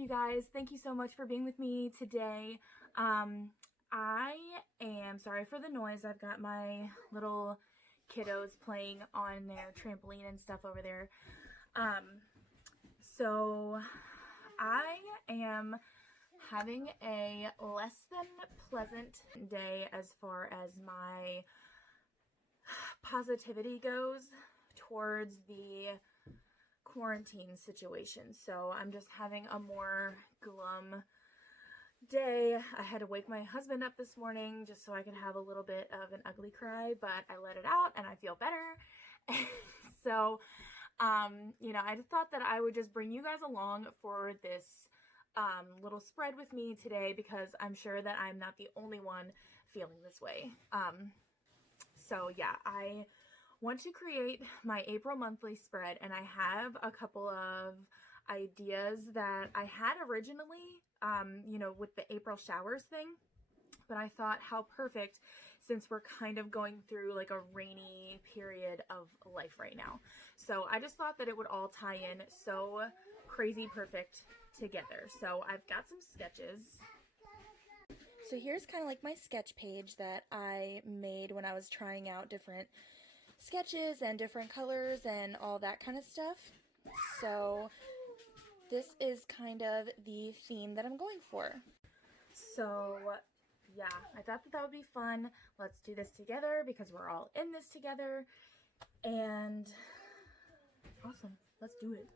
you guys? Thank you so much for being with me today. I am sorry for the noise. I've got my little kiddos playing on their trampoline and stuff over there. So I am having a less than pleasant day as far as my positivity goes towards the quarantine situation. So I'm just having a more glum day. I had to wake my husband up this morning just so I could have a little bit of an ugly cry, but I let it out and I feel better. So, I just thought that I would just bring you guys along for this little spread with me today, because I'm sure that I'm not the only one feeling this way. So yeah, I want to create my April monthly spread, and I have a couple of ideas that I had originally, with the April showers thing, but I thought how perfect, since we're kind of going through like a rainy period of life right now. So I just thought that it would all tie in so crazy perfect together. So I've got some sketches. So here's kind of like my sketch page that I made when I was trying out different sketches and different colors and all that kind of stuff. So this is kind of the theme that I'm going for. So yeah, I thought that would be fun. Let's do this together because we're all in this together. And awesome, let's do it.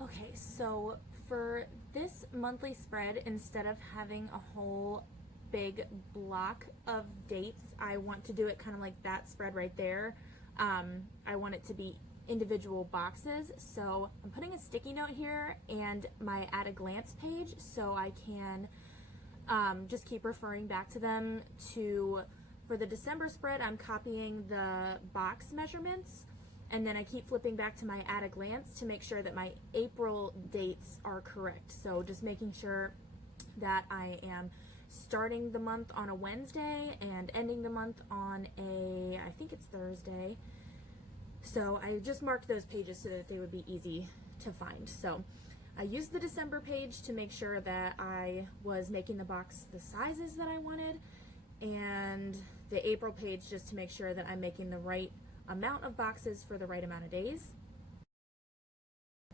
Okay, so for this monthly spread, instead of having a whole big block of dates, I want to do it kind of like that spread right there. I want it to be individual boxes, so I'm putting a sticky note here and my at a glance page so I can just keep referring back to them. For the December spread, I'm copying the box measurements, and then I keep flipping back to my at a glance to make sure that my April dates are correct. So just making sure that I am starting the month on a Wednesday and ending the month on I think it's Thursday. So I just marked those pages so that they would be easy to find. So I used the December page to make sure that I was making the box the sizes that I wanted, and the April page just to make sure that I'm making the right amount of boxes for the right amount of days.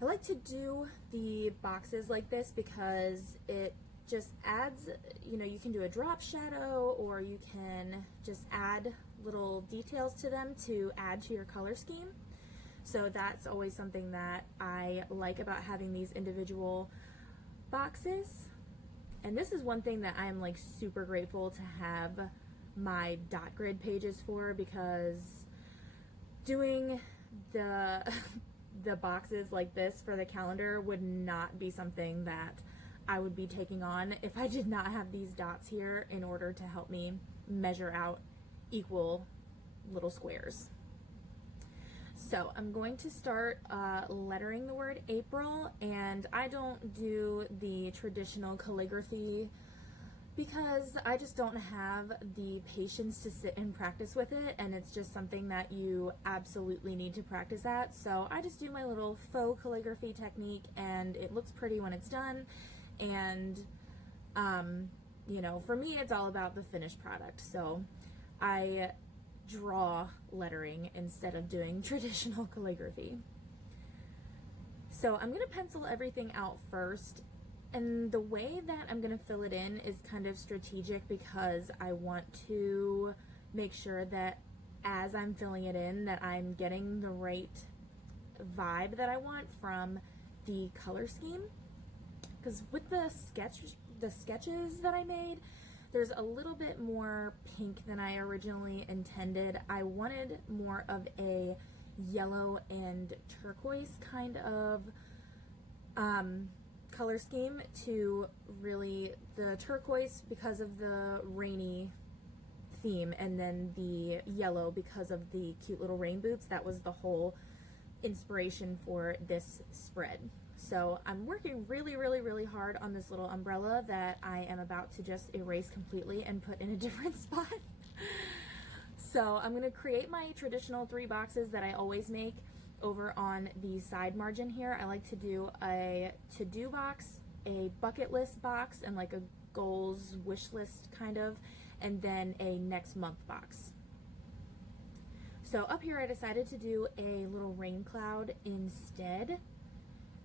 I like to do the boxes like this because it just adds, you can do a drop shadow, or you can just add little details to them to add to your color scheme. So that's always something that I like about having these individual boxes. And this is one thing that I'm like super grateful to have my dot grid pages for, because doing the boxes like this for the calendar would not be something that I would be taking on if I did not have these dots here in order to help me measure out equal little squares. So I'm going to start lettering the word April, and I don't do the traditional calligraphy because I just don't have the patience to sit and practice with it, and it's just something that you absolutely need to practice at. So I just do my little faux calligraphy technique, and it looks pretty when it's done. And for me, it's all about the finished product. So I draw lettering instead of doing traditional calligraphy. So I'm going to pencil everything out first, and the way that I'm going to fill it in is kind of strategic because I want to make sure that as I'm filling it in that I'm getting the right vibe that I want from the color scheme. Because with the sketches that I made, there's a little bit more pink than I originally intended. I wanted more of a yellow and turquoise kind of color scheme to really, the turquoise because of the rainy theme, and then the yellow because of the cute little rain boots. That was the whole inspiration for this spread. So I'm working really, really, really hard on this little umbrella that I am about to just erase completely and put in a different spot. So I'm going to create my traditional 3 boxes that I always make, over on the side margin here, I like to do a to-do box, a bucket list box, and like a goals wish list kind of, and then a next month box. So up here I decided to do a little rain cloud instead,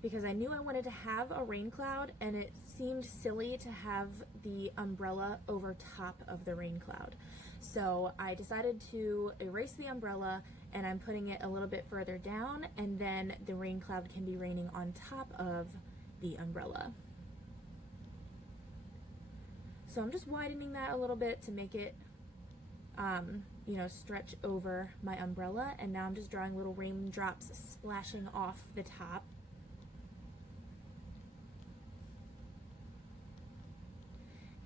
because I knew I wanted to have a rain cloud and it seemed silly to have the umbrella over top of the rain cloud. So I decided to erase the umbrella, and I'm putting it a little bit further down, and then the rain cloud can be raining on top of the umbrella. So I'm just widening that a little bit to make it you know, stretch over my umbrella, and now I'm just drawing little raindrops splashing off the top.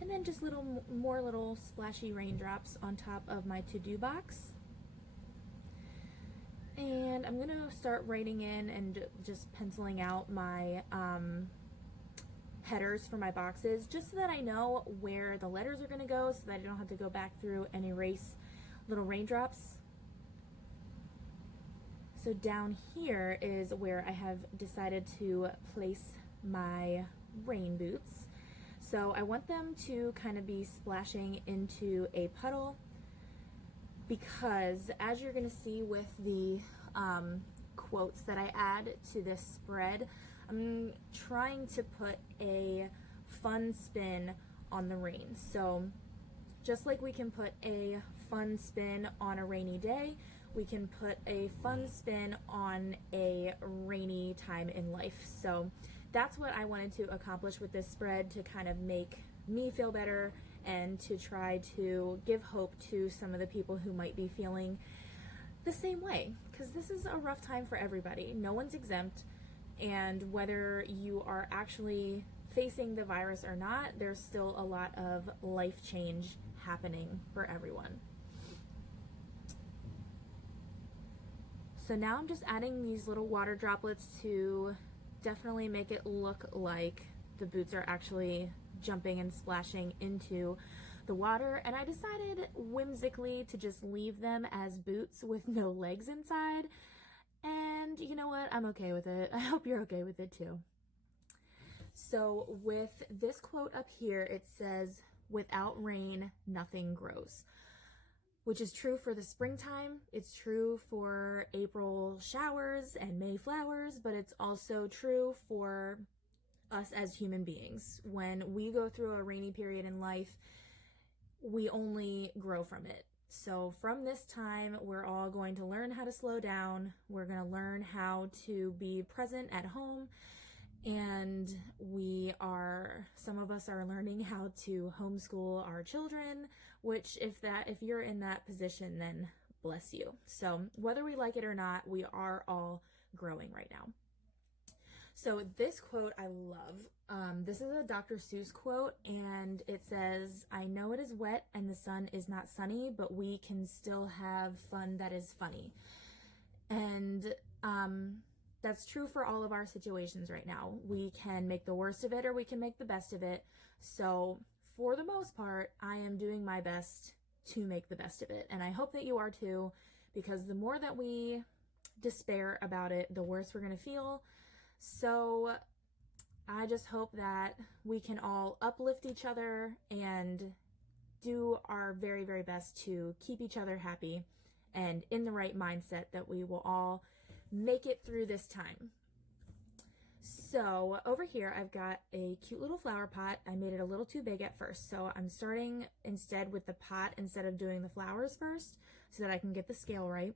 And then just more little splashy raindrops on top of my to-do box. And I'm gonna start writing in and just penciling out my headers for my boxes, just so that I know where the letters are gonna go, so that I don't have to go back through and erase little raindrops. So down here is where I have decided to place my rain boots. So I want them to kind of be splashing into a puddle, because as you're going to see with the quotes that I add to this spread, I'm trying to put a fun spin on the rain. So just like we can put a fun spin on a rainy day, we can put a fun spin on a rainy time in life. So that's what I wanted to accomplish with this spread, to kind of make me feel better and to try to give hope to some of the people who might be feeling the same way, because this is a rough time for everybody. No one's exempt, and whether you are actually facing the virus or not, there's still a lot of life change happening for everyone. So now I'm just adding these little water droplets to definitely make it look like the boots are actually jumping and splashing into the water. And I decided whimsically to just leave them as boots with no legs inside. And you know what? I'm okay with it. I hope you're okay with it too. So with this quote up here, it says, "Without rain, nothing grows," which is true for the springtime. It's true for April showers and May flowers, but it's also true for us as human beings. When we go through a rainy period in life, we only grow from it. So from this time, we're all going to learn how to slow down. We're going to learn how to be present at home. And some of us are learning how to homeschool our children, which if you're in that position, then bless you. So whether we like it or not, we are all growing right now. So this quote I love. This is a Dr. Seuss quote, and it says, "I know it is wet and the sun is not sunny, but we can still have fun that is funny." And that's true for all of our situations right now. We can make the worst of it or we can make the best of it. So for the most part, I am doing my best to make the best of it. And I hope that you are too, because the more that we despair about it, the worse we're going to feel. So I just hope that we can all uplift each other and do our very, very best to keep each other happy and in the right mindset, that we will all make it through this time. So over here, I've got a cute little flower pot. I made it a little too big at first, so I'm starting instead with the pot instead of doing the flowers first, so that I can get the scale right.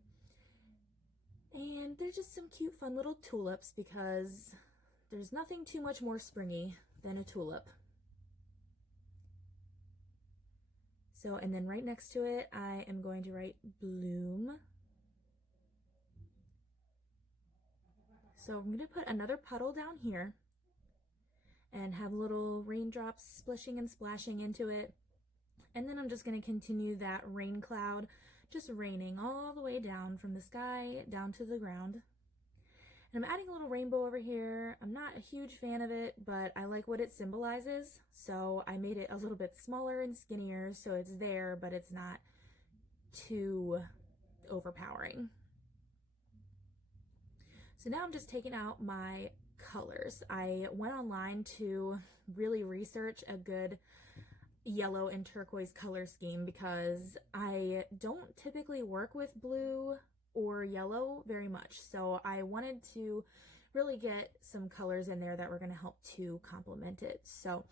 And they're just some cute, fun little tulips, because there's nothing too much more springy than a tulip. So, and then right next to it, I am going to write bloom. So I'm going to put another puddle down here and have little raindrops splishing and splashing into it. And then I'm just going to continue that rain cloud, just raining all the way down from the sky down to the ground. And I'm adding a little rainbow over here. I'm not a huge fan of it, but I like what it symbolizes. So I made it a little bit smaller and skinnier, so it's there, but it's not too overpowering. So now I'm just taking out my colors. I went online to really research a good yellow and turquoise color scheme because I don't typically work with blue or yellow very much. So I wanted to really get some colors in there that were going to help to complement it. So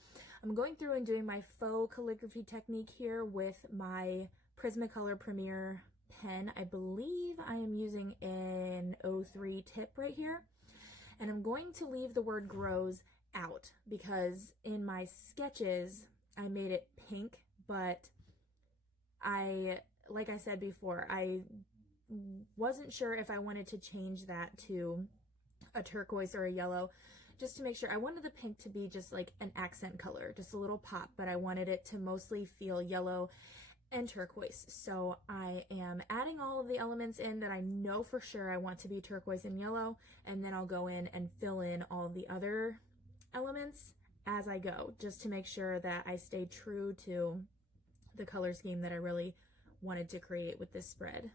I'm going through and doing my faux calligraphy technique here with my Prismacolor Premier pen. I believe I am using an 03 tip right here. And I'm going to leave the word grows out because in my sketches, I made it pink, but like I said before, I wasn't sure if I wanted to change that to a turquoise or a yellow, just to make sure. I wanted the pink to be just like an accent color, just a little pop, but I wanted it to mostly feel yellow and turquoise. So I am adding all of the elements in that I know for sure I want to be turquoise and yellow, and then I'll go in and fill in all of the other elements as I go, just to make sure that I stay true to the color scheme that I really wanted to create with this spread.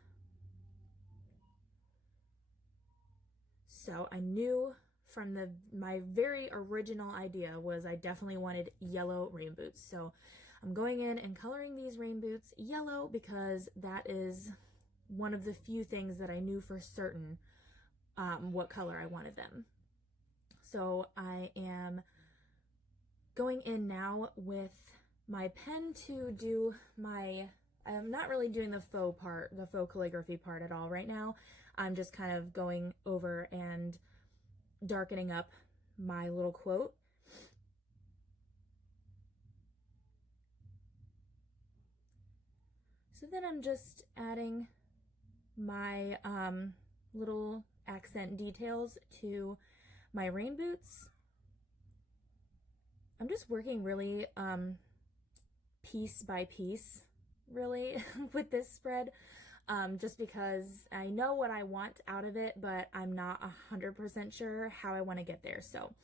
So I knew from my very original idea was I definitely wanted yellow rain boots. So I'm going in and coloring these rain boots yellow because that is one of the few things that I knew for certain what color I wanted them. So I am going in now with my pen to do I'm not really doing the faux part, the faux calligraphy part at all right now. I'm just kind of going over and darkening up my little quote. So then I'm just adding my little accent details to my rain boots. I'm just working really piece by piece, really, with this spread, just because I know what I want out of it, but I'm not 100% sure how I want to get there. So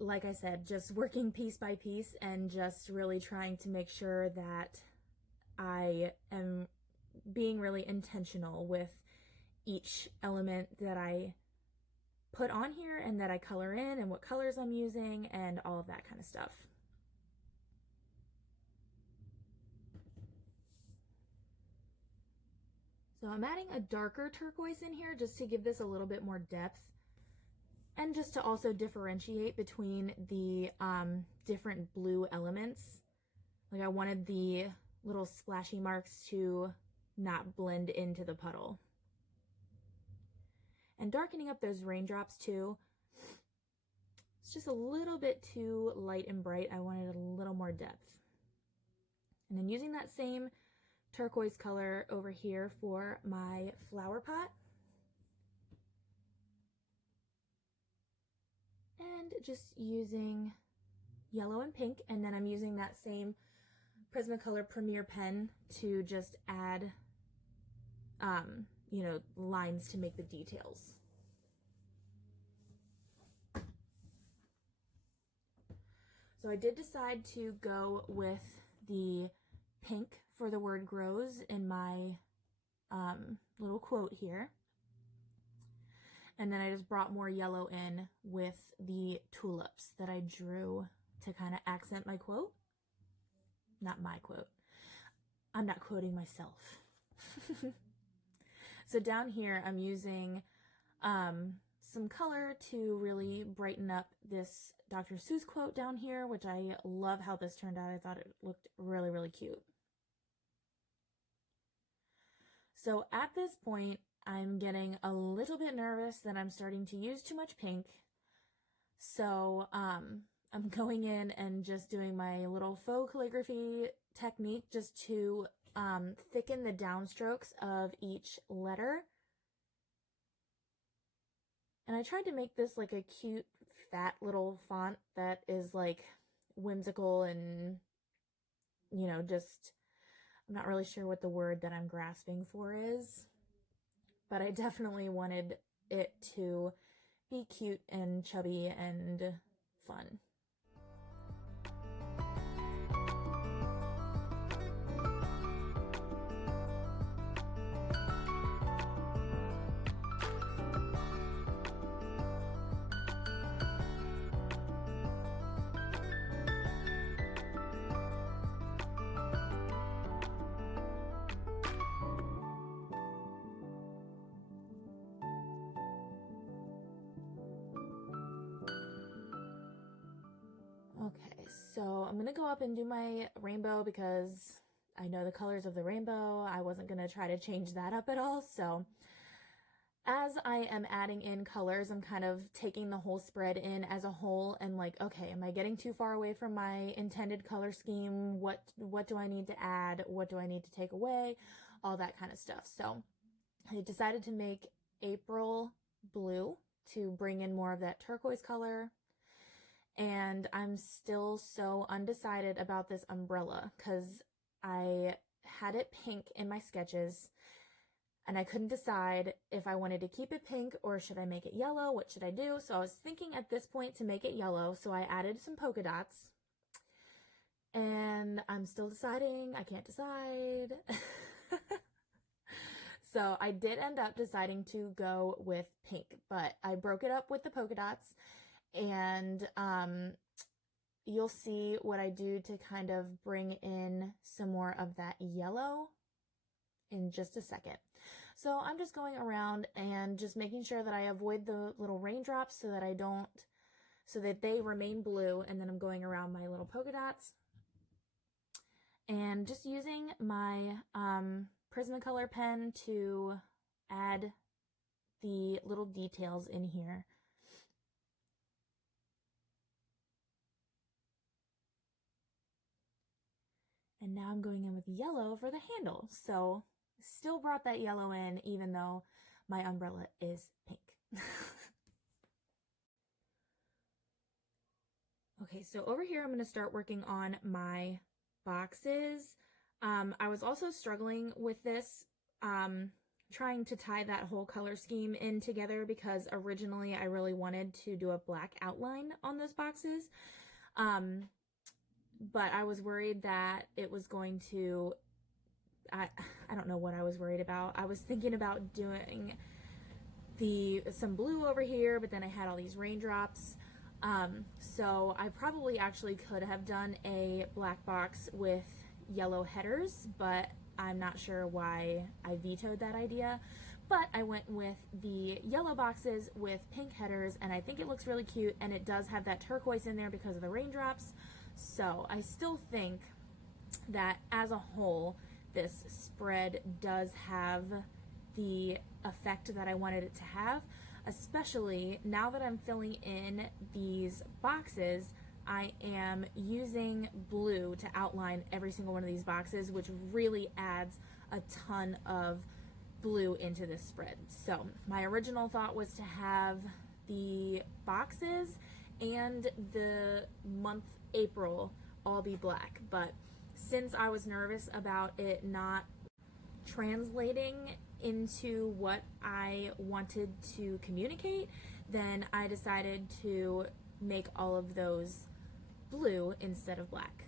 like I said, just working piece by piece and just really trying to make sure that I am being really intentional with each element that I put on here and that I color in and what colors I'm using and all of that kind of stuff. So I'm adding a darker turquoise in here just to give this a little bit more depth and just to also differentiate between the different blue elements. Like I wanted the little splashy marks to not blend into the puddle. And darkening up those raindrops too. It's just a little bit too light and bright. I wanted a little more depth. And then using that same turquoise color over here for my flower pot. And just using yellow and pink, and then I'm using that same Prismacolor Premier pen to just add, you know, lines to make the details. So I did decide to go with the pink for the word grows in my little quote here. And then I just brought more yellow in with the tulips that I drew to kind of accent my quote. Not my quote. I'm not quoting myself. So down here, I'm using some color to really brighten up this Dr. Seuss quote down here, which I love how this turned out. I thought it looked really, really cute. So at this point, I'm getting a little bit nervous that I'm starting to use too much pink. So I'm going in and just doing my little faux calligraphy technique just to thicken the downstrokes of each letter. And I tried to make this like a cute, fat little font that is like whimsical and, you know, just, I'm not really sure what the word that I'm grasping for is, but I definitely wanted it to be cute and chubby and fun. So I'm gonna go up and do my rainbow because I know the colors of the rainbow. I wasn't gonna try to change that up at all. So as I am adding in colors, I'm kind of taking the whole spread in as a whole and like, okay, am I getting too far away from my intended color scheme? What do I need to add? What do I need to take away? All that kind of stuff. So I decided to make April blue to bring in more of that turquoise color. And I'm still so undecided about this umbrella because I had it pink in my sketches and I couldn't decide if I wanted to keep it pink or should I make it yellow? What should I do? So I was thinking at this point to make it yellow. So I added some polka dots and I'm still deciding. I can't decide. So I did end up deciding to go with pink, but I broke it up with the polka dots. And you'll see what I do to kind of bring in some more of that yellow in just a second. So I'm just going around and just making sure that I avoid the little raindrops so that they remain blue. And then I'm going around my little polka dots and just using my Prismacolor pen to add the little details in here. And now I'm going in with yellow for the handle. So still brought that yellow in even though my umbrella is pink. Okay, so over here I'm going to start working on my boxes. I was also struggling with this, trying to tie that whole color scheme in together because originally I really wanted to do a black outline on those boxes. But I was worried that it was going to, I don't know what I was worried about. I was thinking about doing some blue over here, but then I had all these raindrops. So I probably actually could have done a black box with yellow headers, but I'm not sure why I vetoed that idea. But I went with the yellow boxes with pink headers, and I think it looks really cute, and it does have that turquoise in there because of the raindrops. So I still think that as a whole, this spread does have the effect that I wanted it to have, especially now that I'm filling in these boxes. I am using blue to outline every single one of these boxes, which really adds a ton of blue into this spread. So my original thought was to have the boxes and the month April all be black, but since I was nervous about it not translating into what I wanted to communicate, then I decided to make all of those blue instead of black.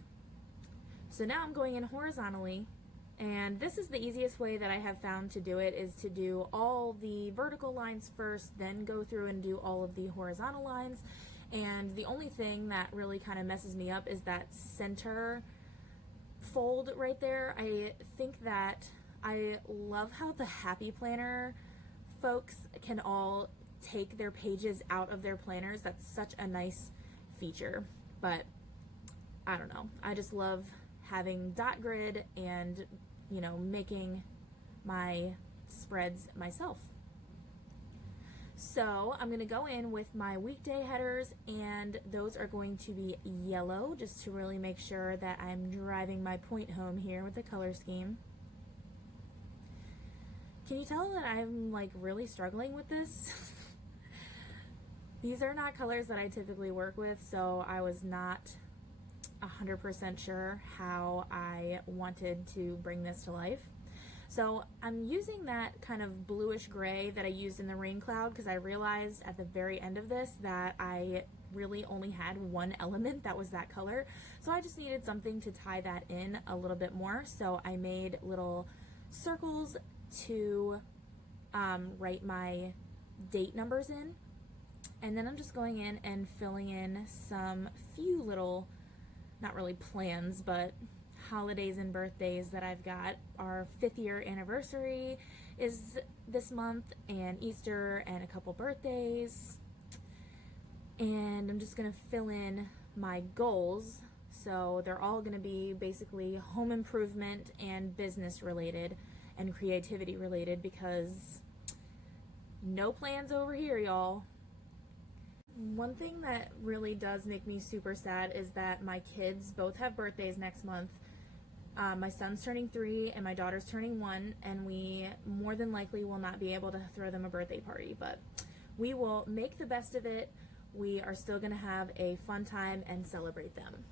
So now I'm going in horizontally, and this is the easiest way that I have found to do it, is to do all the vertical lines first, then go through and do all of the horizontal lines. And the only thing that really kind of messes me up is that center fold right there. I think that I love how the Happy Planner folks can all take their pages out of their planners. That's such a nice feature. But I don't know, I just love having dot grid and, you know, making my spreads myself. So I'm going to go in with my weekday headers, and those are going to be yellow, just to really make sure that I'm driving my point home here with the color scheme. Can you tell that I'm like really struggling with this? These are not colors that I typically work with, so I was not 100% sure how I wanted to bring this to life. So I'm using that kind of bluish gray that I used in the rain cloud because I realized at the very end of this that I really only had one element that was that color. So I just needed something to tie that in a little bit more. So I made little circles to write my date numbers in. And then I'm just going in and filling in some few little, not really plans, but holidays and birthdays that I've got. Our 5th year anniversary is this month, and Easter, and a couple birthdays. And I'm just gonna fill in my goals. So they're all going to be basically home improvement and business related and creativity related, because no plans over here, y'all. One thing that really does make me super sad is that my kids both have birthdays next month. My son's turning 3 and my daughter's turning 1, and we more than likely will not be able to throw them a birthday party, but we will make the best of it. We are still going to have a fun time and celebrate them.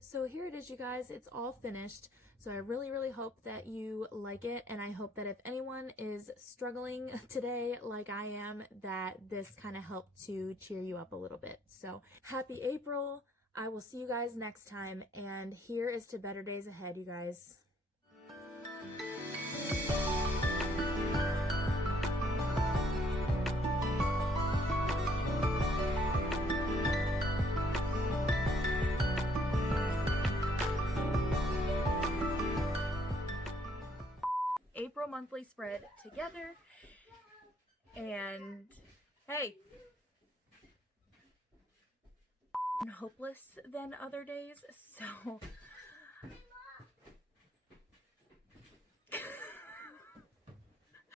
So here it is, you guys. It's all finished. So I really hope that you like it, and I hope that if anyone is struggling today like I am, that this kind of helped to cheer you up a little bit. So happy April. I will see you guys next time, and here is to better days ahead, you guys. April monthly spread together, and hey, hopeless than other days, so